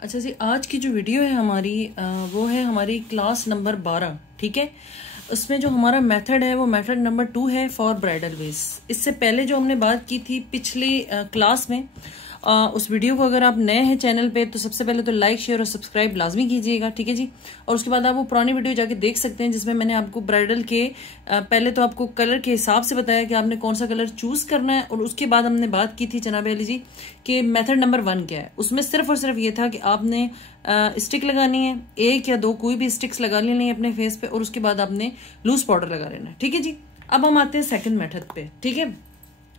अच्छा जी, आज की जो वीडियो है हमारी वो है हमारी क्लास नंबर 12। ठीक है, उसमें जो हमारा मेथड है वो मेथड नंबर 2 है फॉर ब्राइडल वेस। इससे पहले जो हमने बात की थी पिछली क्लास में, उस वीडियो को अगर आप नए हैं चैनल पे तो सबसे पहले तो लाइक शेयर और सब्सक्राइब लाजमी कीजिएगा। ठीक है जी। और उसके बाद आप वो पुरानी वीडियो जाके देख सकते हैं जिसमें मैंने आपको ब्राइडल के पहले तो आपको कलर के हिसाब से बताया कि आपने कौन सा कलर चूज करना है, और उसके बाद हमने बात की थी जनाब अली जी कि मेथड नंबर 1 क्या है। उसमें सिर्फ और सिर्फ ये था कि आपने स्टिक लगानी है, 1 या 2 कोई भी स्टिक्स लगा लेनी है अपने फेस पे, और उसके बाद आपने लूज पाउडर लगा लेना है। ठीक है जी। अब हम आते हैं सेकंड मेथड पे। ठीक है,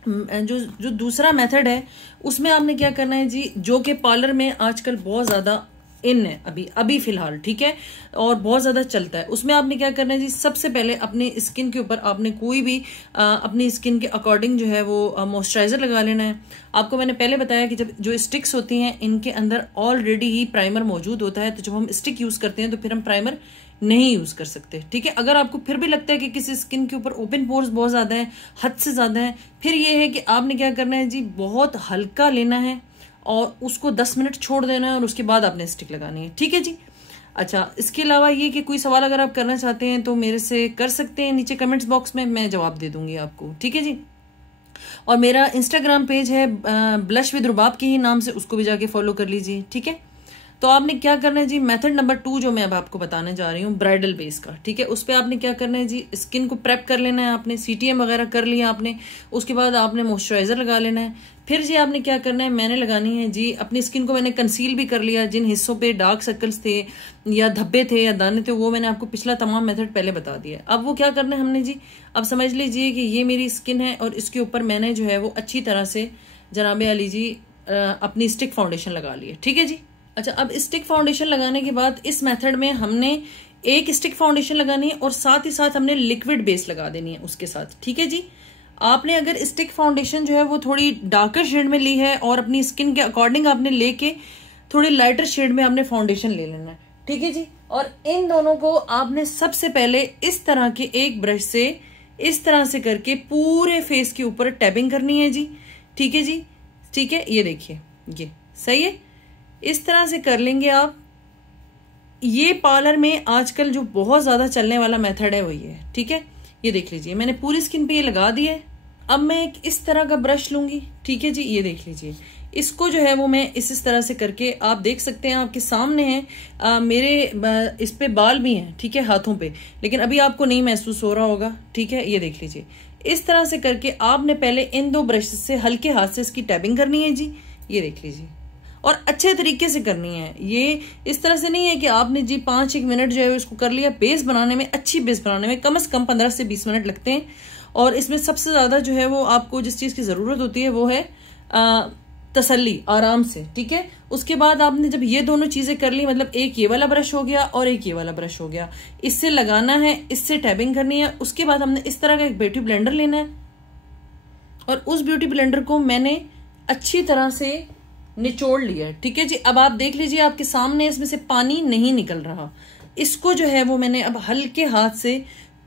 जो दूसरा मेथड है उसमें आपने क्या करना है जी, जो कि पार्लर में आजकल बहुत ज्यादा इन है अभी फिलहाल। ठीक है, और बहुत ज्यादा चलता है। उसमें आपने क्या करना है जी, सबसे पहले अपनी स्किन के ऊपर आपने कोई भी अपनी स्किन के अकॉर्डिंग जो है वो मॉइस्चराइजर लगा लेना है। आपको मैंने पहले बताया कि जब जो स्टिक्स होती हैं इनके अंदर ऑलरेडी ही प्राइमर मौजूद होता है, तो जब हम स्टिक यूज करते हैं तो फिर हम प्राइमर नहीं यूज कर सकते। ठीक है, अगर आपको फिर भी लगता है कि किसी स्किन के ऊपर ओपन पोर्स बहुत ज्यादा है, हद से ज्यादा है, फिर ये है कि आपने क्या करना है जी, बहुत हल्का लेना है और उसको 10 मिनट छोड़ देना है और उसके बाद आपने स्टिक लगानी है। ठीक है जी। अच्छा, इसके अलावा ये कि कोई सवाल अगर आप करना चाहते हैं तो मेरे से कर सकते हैं नीचे कमेंट्स बॉक्स में, मैं जवाब दे दूंगी आपको। ठीक है जी। और मेरा इंस्टाग्राम पेज है ब्लश विद रुबाब के ही नाम से, उसको भी जाके फॉलो कर लीजिए। ठीक है, तो आपने क्या करना है जी, मेथड नंबर 2 जो मैं अब आपको बताने जा रही हूँ ब्राइडल बेस का। ठीक है, उस पर आपने क्या करना है जी, स्किन को प्रेप कर लेना है आपने, सीटीएम वगैरह कर लिया आपने, उसके बाद आपने मॉइस्चराइजर लगा लेना है। फिर जी आपने क्या करना है, मैंने लगानी है जी अपनी स्किन को, मैंने कंसील भी कर लिया, जिन हिस्सों पे डार्क सर्कल्स थे या धब्बे थे या दाने थे वो मैंने आपको पिछला तमाम मेथड पहले बता दिया। अब वो क्या करना है हमने जी, अब समझ लीजिए कि ये मेरी स्किन है और इसके ऊपर मैंने जो है वो अच्छी तरह से जनाब अली जी अपनी स्टिक फाउंडेशन लगा ली है। ठीक है जी। अच्छा, अब स्टिक फाउंडेशन लगाने के बाद इस मेथड में हमने एक स्टिक फाउंडेशन लगानी है और साथ ही साथ हमने लिक्विड बेस लगा देनी है उसके साथ। ठीक है जी। आपने अगर स्टिक फाउंडेशन जो है वो थोड़ी डार्कर शेड में ली है और अपनी स्किन के अकॉर्डिंग आपने लेके थोड़ी लाइटर शेड में आपने फाउंडेशन ले लेना है। ठीक है जी। और इन दोनों को आपने सबसे पहले इस तरह के एक ब्रश से इस तरह से करके पूरे फेस के ऊपर टैपिंग करनी है जी। ठीक है जी। ठीक है, ये देखिए, ये सही है, इस तरह से कर लेंगे आप। ये पार्लर में आजकल जो बहुत ज्यादा चलने वाला मेथड है वही है। ठीक है, ये देख लीजिए, मैंने पूरी स्किन पे ये लगा दिया है। अब मैं एक इस तरह का ब्रश लूंगी। ठीक है जी, ये देख लीजिए, इसको जो है वो मैं इस तरह से करके, आप देख सकते हैं आपके सामने है मेरे इस पे बाल भी हैं। ठीक है, हाथों पे, लेकिन अभी आपको नहीं महसूस हो रहा होगा। ठीक है, ये देख लीजिए, इस तरह से करके आपने पहले इन 2 ब्रश से हल्के हाथ से इसकी टैपिंग करनी है जी। ये देख लीजिए, और अच्छे तरीके से करनी है। ये इस तरह से नहीं है कि आपने जी 5-1 मिनट जो है इसको कर लिया। बेस बनाने में, अच्छी बेस बनाने में कम से कम 15 से 20 मिनट लगते हैं। और इसमें सबसे ज्यादा जो है वो आपको जिस चीज की जरूरत होती है वो है तसल्ली, आराम से। ठीक है, उसके बाद आपने जब ये दोनों चीजें कर ली, मतलब एक ये वाला ब्रश हो गया और एक ये वाला ब्रश हो गया, इससे लगाना है, इससे टैपिंग करनी है। उसके बाद हमने इस तरह का एक ब्यूटी ब्लेंडर लेना है और उस ब्यूटी ब्लेंडर को मैंने अच्छी तरह से निचोड़ लिया है। ठीक है जी। अब आप देख लीजिए आपके सामने इसमें से पानी नहीं निकल रहा। इसको जो है वो मैंने अब हल्के हाथ से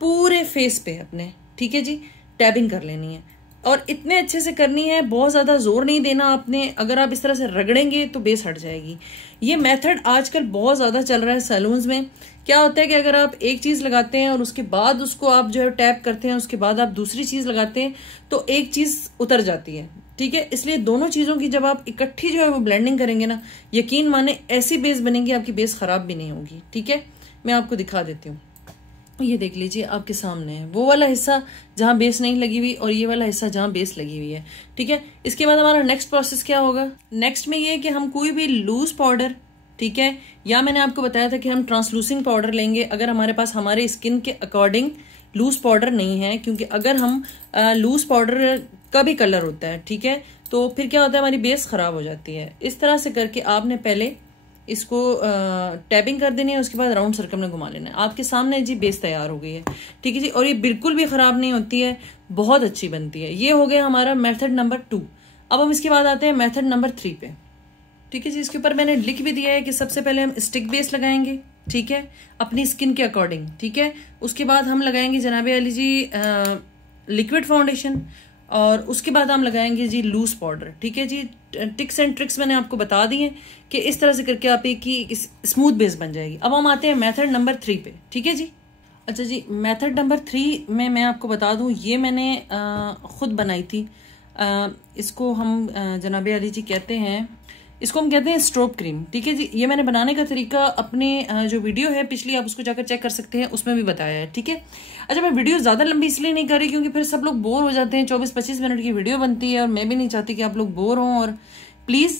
पूरे फेस पे अपने, ठीक है जी, टैपिंग कर लेनी है। और इतने अच्छे से करनी है, बहुत ज्यादा जोर नहीं देना आपने। अगर आप इस तरह से रगड़ेंगे तो बेस हट जाएगी। ये मेथड आजकल बहुत ज्यादा चल रहा है सैलून्स में। क्या होता है कि अगर आप एक चीज लगाते हैं और उसके बाद उसको आप जो है टैप करते हैं, उसके बाद आप दूसरी चीज लगाते हैं तो एक चीज उतर जाती है। ठीक है, इसलिए दोनों चीजों की जब आप इकट्ठी जो है वो ब्लेंडिंग करेंगे ना, यकीन माने ऐसी बेस बनेगी आपकी बेस खराब भी नहीं होगी। ठीक है, मैं आपको दिखा देती हूँ। ये देख लीजिए आपके सामने है वो वाला हिस्सा जहां बेस नहीं लगी हुई और ये वाला हिस्सा जहां बेस लगी हुई है। ठीक है, इसके बाद हमारा नेक्स्ट प्रोसेस क्या होगा, नेक्स्ट में ये है कि हम कोई भी लूज पाउडर, ठीक है, या मैंने आपको बताया था कि हम ट्रांसलूसिंग पाउडर लेंगे अगर हमारे पास हमारे स्किन के अकॉर्डिंग लूज पाउडर नहीं है। क्योंकि अगर हम लूज पाउडर का भी कलर होता है, ठीक है, तो फिर क्या होता है, हमारी बेस खराब हो जाती है। इस तरह से करके आपने पहले इसको टैपिंग कर देनी है, उसके बाद राउंड सर्कल में घुमा लेना है। आपके सामने जी बेस तैयार हो गई है। ठीक है जी, और ये बिल्कुल भी खराब नहीं होती है, बहुत अच्छी बनती है। ये हो गया हमारा मेथड नंबर 2। अब हम इसके बाद आते हैं मेथड नंबर 3 पे। ठीक है जी, इसके ऊपर मैंने लिख भी दिया है कि सबसे पहले हम स्टिक बेस लगाएंगे। ठीक है, अपनी स्किन के अकॉर्डिंग। ठीक है, उसके बाद हम लगाएंगे जनाब अली जी लिक्विड फाउंडेशन, और उसके बाद हम लगाएंगे जी लूज पाउडर। ठीक है जी, टिक्स एंड ट्रिक्स मैंने आपको बता दी हैं कि इस तरह से करके आप एक स्मूथ बेस बन जाएगी। अब हम आते हैं मेथड नंबर 3 पे। ठीक है जी, अच्छा जी, मेथड नंबर 3 में मैं आपको बता दूं, ये मैंने खुद बनाई थी। इसको हम जनाब अली जी कहते हैं, इसको हम कहते हैं स्ट्रोब क्रीम। ठीक है जी, ये मैंने बनाने का तरीका अपने जो वीडियो है पिछली, आप उसको जाकर चेक कर सकते हैं, उसमें भी बताया है। ठीक है, अच्छा मैं वीडियो ज़्यादा लंबी इसलिए नहीं कर रही क्योंकि फिर सब लोग बोर हो जाते हैं। 24-25 मिनट की वीडियो बनती है और मैं भी नहीं चाहती कि आप लोग बोर हों। और प्लीज़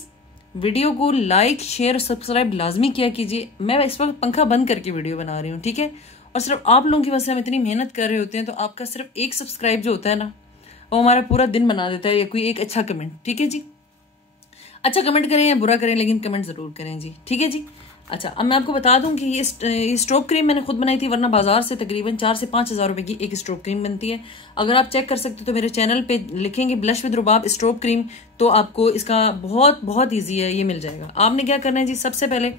वीडियो को लाइक शेयर सब्सक्राइब लाजमी किया कीजिए। मैं इस वक्त पंखा बंद करके वीडियो बना रही हूँ। ठीक है, और सिर्फ आप लोगों की वजह से हम इतनी मेहनत कर रहे होते हैं, तो आपका सिर्फ एक सब्सक्राइब जो होता है ना, वो हमारा पूरा दिन बना देता है, या कोई एक अच्छा कमेंट। ठीक है जी, अच्छा कमेंट करें या बुरा करें, लेकिन कमेंट जरूर करें जी। ठीक है जी, अच्छा अब मैं आपको बता दूं कि ये स्ट्रोब क्रीम मैंने खुद बनाई थी, वरना बाजार से तकरीबन 4 से 5 हज़ार रुपए की एक स्ट्रोब क्रीम बनती है। अगर आप चेक कर सकते हो तो मेरे चैनल पे लिखेंगे blush with Rubab strobe cream, तो आपको इसका बहुत ईजी है, ये मिल जाएगा। आपने क्या करना है जी, सबसे पहले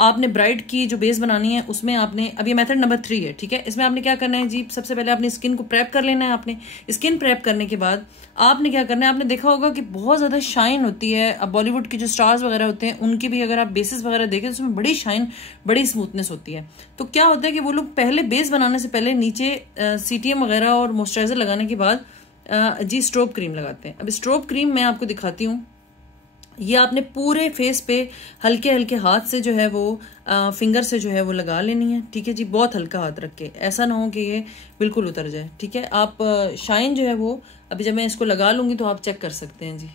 आपने ब्राइड की जो बेस बनानी है उसमें आपने, अब ये मेथड नंबर 3 है। ठीक है, इसमें आपने क्या करना है जी, सबसे पहले आपने स्किन को प्रेप कर लेना है। आपने स्किन प्रेप करने के बाद आपने क्या करना है, आपने देखा होगा कि बहुत ज्यादा शाइन होती है। अब बॉलीवुड के जो स्टार्स वगैरह होते हैं उनकी भी अगर आप बेसिस वगैरह देखें तो उसमें बड़ी शाइन, बड़ी स्मूथनेस होती है। तो क्या होता है कि वो लोग पहले बेस बनाने से पहले नीचे CTM वगैरह और मॉइस्चराइजर लगाने के बाद जी स्ट्रोब क्रीम लगाते हैं। अब स्ट्रोब क्रीम मैं आपको दिखाती हूँ, ये आपने पूरे फेस पे हल्के हल्के हाथ से जो है वो फिंगर से जो है वो लगा लेनी है। ठीक है जी, बहुत हल्का हाथ रख के, ऐसा ना हो कि ये बिल्कुल उतर जाए। ठीक है, आप शाइन जो है वो, अभी जब मैं इसको लगा लूंगी तो आप चेक कर सकते हैं जी,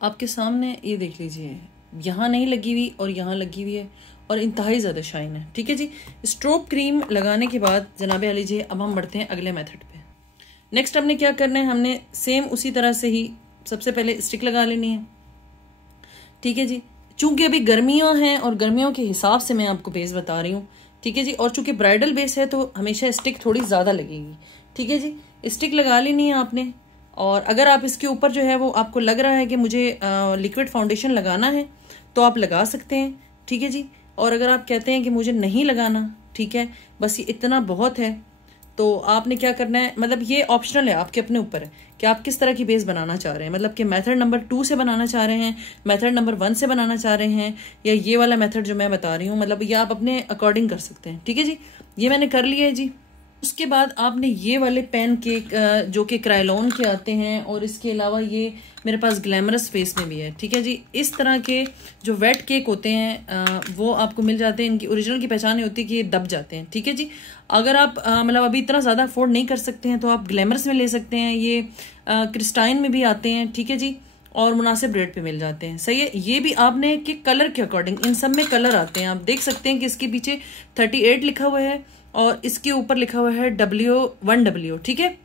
आपके सामने ये देख लीजिए, यहाँ नहीं लगी हुई और यहाँ लगी हुई है और इंतहाई ज़्यादा शाइन है। ठीक है जी, स्ट्रोब क्रीम लगाने के बाद जनाब अली जी अब हम बढ़ते हैं अगले मेथड पे। नेक्स्ट हमने क्या करना है, हमने सेम उसी तरह से ही सबसे पहले स्टिक लगा लेनी है। ठीक है जी, चूंकि अभी गर्मियां हैं और गर्मियों के हिसाब से मैं आपको बेस बता रही हूँ। ठीक है जी, और चूंकि ब्राइडल बेस है तो हमेशा स्टिक थोड़ी ज़्यादा लगेगी। ठीक है जी, स्टिक लगा लेनी है आपने। और अगर आप इसके ऊपर जो है वो आपको लग रहा है कि मुझे लिक्विड फाउंडेशन लगाना है तो आप लगा सकते हैं। ठीक है जी, और अगर आप कहते हैं कि मुझे नहीं लगाना, ठीक है, बस ये इतना बहुत है, तो आपने क्या करना है, मतलब ये ऑप्शनल है, आपके अपने ऊपर है कि आप किस तरह की बेस बनाना चाह रहे हैं। मतलब कि मेथड नंबर 2 से बनाना चाह रहे हैं, मेथड नंबर 1 से बनाना चाह रहे हैं, या ये वाला मेथड जो मैं बता रही हूँ, मतलब ये आप अपने अकॉर्डिंग कर सकते हैं। ठीक है जी, ये मैंने कर लिया है जी। उसके बाद आपने ये वाले पेन केक जो कि क्रायलॉन के आते हैं, और इसके अलावा ये मेरे पास ग्लैमरस फेस में भी है। ठीक है जी, इस तरह के जो वेट केक होते हैं वो आपको मिल जाते हैं। इनकी ओरिजिनल की पहचान ये होती है कि ये दब जाते हैं। ठीक है जी, अगर आप मतलब अभी इतना ज़्यादा अफोर्ड नहीं कर सकते हैं तो आप ग्लैमरस में ले सकते हैं, ये क्रिस्टाइन में भी आते हैं। ठीक है जी, और मुनासिब रेट पे मिल जाते हैं। सही है, ये भी आपने कि कलर के अकॉर्डिंग, इन सब में कलर आते हैं। आप देख सकते हैं कि इसके पीछे 38 लिखा हुआ है और इसके ऊपर लिखा हुआ है W1W। ठीक है,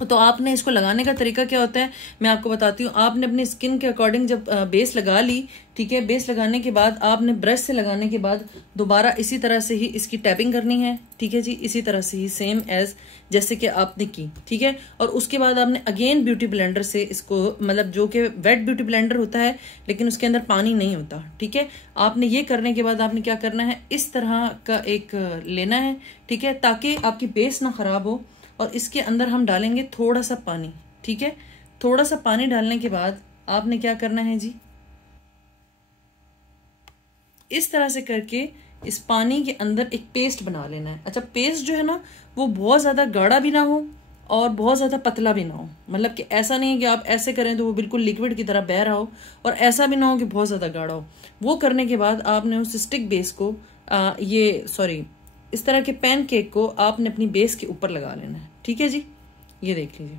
तो आपने इसको लगाने का तरीका क्या होता है मैं आपको बताती हूँ। आपने अपनी स्किन के अकॉर्डिंग जब बेस लगा ली, ठीक है, बेस लगाने के बाद आपने ब्रश से लगाने के बाद दोबारा इसी तरह से ही इसकी टैपिंग करनी है। ठीक है जी, इसी तरह से ही सेम एज जैसे कि आपने की। ठीक है, और उसके बाद आपने अगेन ब्यूटी ब्लेंडर से इसको, मतलब जो कि वेट ब्यूटी ब्लेंडर होता है लेकिन उसके अंदर पानी नहीं होता। ठीक है, आपने ये करने के बाद आपने क्या करना है, इस तरह का एक लेना है। ठीक है, ताकि आपकी बेस ना खराब हो। और इसके अंदर हम डालेंगे थोड़ा सा पानी। ठीक है, थोड़ा सा पानी डालने के बाद आपने क्या करना है जी, इस तरह से करके इस पानी के अंदर एक पेस्ट बना लेना है। अच्छा, पेस्ट जो है ना वो बहुत ज्यादा गाढ़ा भी ना हो और बहुत ज्यादा पतला भी ना हो। मतलब कि ऐसा नहीं है कि आप ऐसे करें तो वो बिल्कुल लिक्विड की तरह बह रहा हो, और ऐसा भी ना हो कि बहुत ज्यादा गाढ़ा हो। वो करने के बाद आपने उस स्टिक बेस को इस तरह के पैन केक को आपने अपनी बेस के ऊपर लगा लेना है। ठीक है जी, ये देख लीजिए,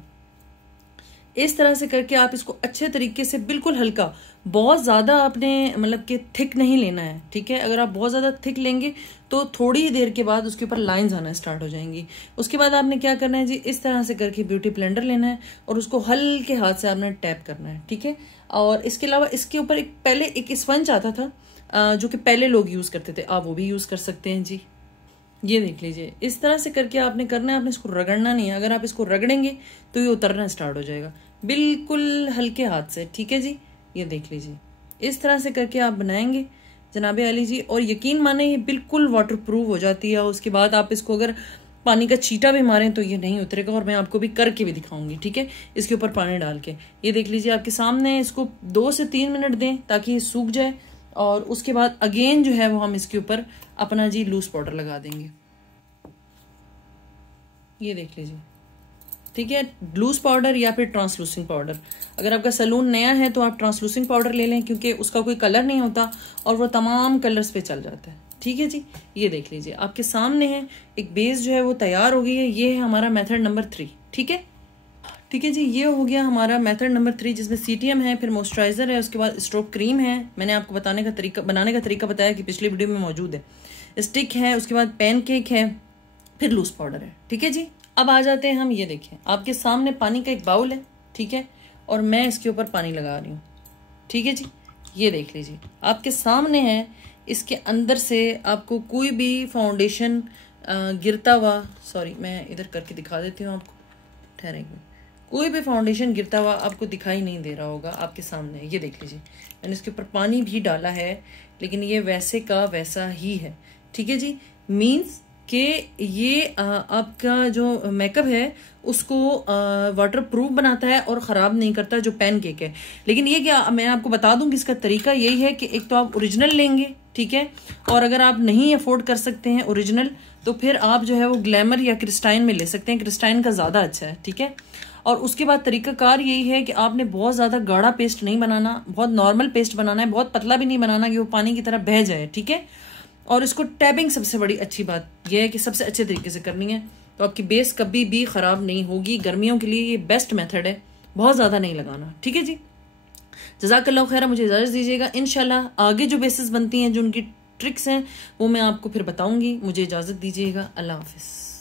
इस तरह से करके आप इसको अच्छे तरीके से, बिल्कुल हल्का, बहुत ज्यादा आपने मतलब कि थिक नहीं लेना है। ठीक है, अगर आप बहुत ज्यादा थिक लेंगे तो थोड़ी ही देर के बाद उसके ऊपर लाइंस आना स्टार्ट हो जाएंगी। उसके बाद आपने क्या करना है जी, इस तरह से करके ब्यूटी ब्लेंडर लेना है और उसको हल्के हाथ से आपने टैप करना है। ठीक है, और इसके अलावा इसके ऊपर पहले एक स्पंज आता था जो कि पहले लोग यूज करते थे, आप वो भी यूज कर सकते हैं जी। ये देख लीजिए, इस तरह से करके आपने करना है, आपने इसको रगड़ना नहीं है। अगर आप इसको रगड़ेंगे तो ये उतरना स्टार्ट हो जाएगा, बिल्कुल हल्के हाथ से। ठीक है जी, ये देख लीजिए, इस तरह से करके आप बनाएंगे जनाबे अली जी, और यकीन माने ये बिल्कुल वाटर प्रूफ हो जाती है। उसके बाद आप इसको अगर पानी का छींटा भी मारें तो ये नहीं उतरेगा, और मैं आपको भी करके भी दिखाऊंगी, ठीक है, इसके ऊपर पानी डाल के। ये देख लीजिए आपके सामने, इसको 2 से 3 मिनट दें ताकि ये सूख जाए, और उसके बाद अगेन जो है वो हम इसके ऊपर अपना जी लूज पाउडर लगा देंगे। ये देख लीजिए, ठीक है, लूज पाउडर या फिर ट्रांसलूसिंग पाउडर। अगर आपका सैलून नया है तो आप ट्रांसलूसिंग पाउडर ले लें, क्योंकि उसका कोई कलर नहीं होता और वो तमाम कलर्स पे चल जाता है, ठीक है जी। ये देख लीजिए आपके सामने है, एक बेस जो है वो तैयार हो गई है। ये है हमारा मेथड नंबर 3, ठीक है, ठीक है जी। ये हो गया हमारा मेथड नंबर 3, जिसमें सीटीएम है, फिर मॉइस्चराइजर है, उसके बाद स्ट्रोक क्रीम है, मैंने आपको बनाने का तरीका बताया कि पिछली वीडियो में मौजूद है, स्टिक है, उसके बाद पैनकेक है, फिर लूज पाउडर है, ठीक है जी। अब आ जाते हैं हम, ये देखें आपके सामने पानी का एक बाउल है, ठीक है, और मैं इसके ऊपर पानी लगा रही हूँ, ठीक है जी। ये देख लीजिए आपके सामने है, इसके अंदर से आपको कोई भी फाउंडेशन गिरता हुआ, सॉरी मैं इधर करके दिखा देती हूँ आपको, ठहरेंगे, कोई भी फाउंडेशन गिरता हुआ आपको दिखाई नहीं दे रहा होगा आपके सामने। ये देख लीजिए मैंने इसके ऊपर पानी भी डाला है, लेकिन ये वैसे का वैसा ही है, ठीक है जी। मीन्स कि ये आपका जो मेकअप है उसको वाटर प्रूफ बनाता है और ख़राब नहीं करता, जो पैनकेक है। लेकिन ये क्या, मैं आपको बता दूं कि इसका तरीका यही है कि एक तो आप ओरिजिनल लेंगे, ठीक है, और अगर आप नहीं अफोर्ड कर सकते हैं ओरिजिनल, तो फिर आप जो है वो ग्लैमर या क्रिस्टाइन में ले सकते हैं, क्रिस्टाइन का ज़्यादा अच्छा है, ठीक है। और उसके बाद तरीकाकार यही है कि आपने बहुत ज़्यादा गाढ़ा पेस्ट नहीं बनाना, बहुत नॉर्मल पेस्ट बनाना है, बहुत पतला भी नहीं बनाना कि वो पानी की तरह बह जाए, ठीक है। और इसको टैबिंग सबसे बड़ी अच्छी बात यह है कि सबसे अच्छे तरीके से करनी है, तो आपकी बेस कभी भी ख़राब नहीं होगी। गर्मियों के लिए ये बेस्ट मेथड है, बहुत ज़्यादा नहीं लगाना, ठीक है जी। जज़ाकल्लाह खैर, मुझे इजाज़त दीजिएगा। इंशाल्लाह आगे जो बेसिस बनती हैं, जो उनकी ट्रिक्स हैं, वो मैं आपको फिर बताऊंगी। मुझे इजाज़त दीजिएगा, अल्लाह हाफिज़।